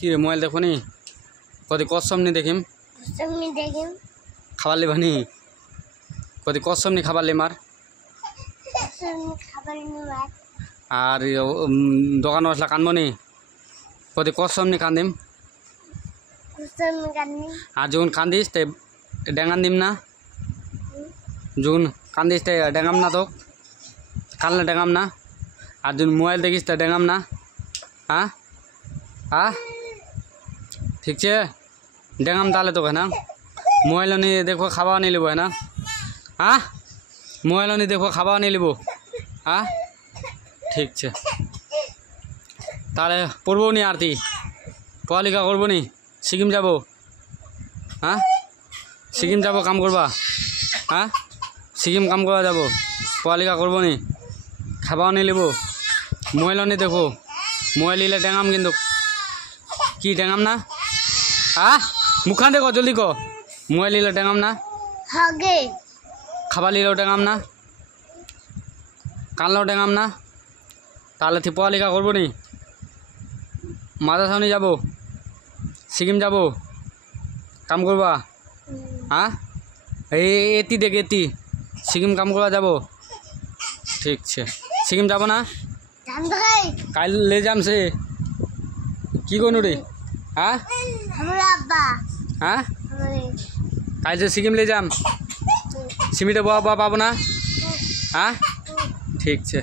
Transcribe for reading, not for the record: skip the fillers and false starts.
কি রে মোবাইল দেখো নি কদি কসম নি দেখিম খাবার লিবা নি কদি কসম নি খাবার লিমার আর দোকান আসলা কানবো নি কদি কসম নি কান্দিম আর যখন কান্দিস তে ডেঙ্গান দিম না যখন কান্দিস তে ডেঙ্গাম না তো কানলে ডেঙ্গাম না আর যখন মোবাইল দেখিস তে ডেঙ্গাম না हाँ हाँ ठीक है डेंगाम ताले तो है ना मोबाइल नहीं देखो खावा नहीं लेबो है ना हाँ मोबाइल नहीं देखो खावा नहीं लेबो हाँ ठीक है ताले पढ़बो नहीं आरती पढ़ालेखा करबो नहीं सिक्किम जाबो हाँ सिक्किम जाबो काम करबा हाँ सिक्किम काम करबा जाबो पढ़ालेखा करबो नहीं खावा नहीं लेबो मोबाइल नहीं देखो मोबाइल लिले डेंगाम किन्तु कि डेंगाम ना हाँ मुखान देखो जल्दी को मोबाइल लिले डेंगाम ना खाबा लिलेও डेंगाम ना कानलेও डेंगाम ना ताहले थी पढ़ालेखा करबो नी माद्रासा जाबो सिक्किम जाबो काम करबा हाँ एती देख एती सिक्किम काम करबा जाबो ठीक है सिक्किम जाबो ना काल ले जाम से की कोनु रे हाँ हाँ काल से सिक्किम ले जाम सिमिटे बुआ बुआ पाबो ना हाँ ठीक है।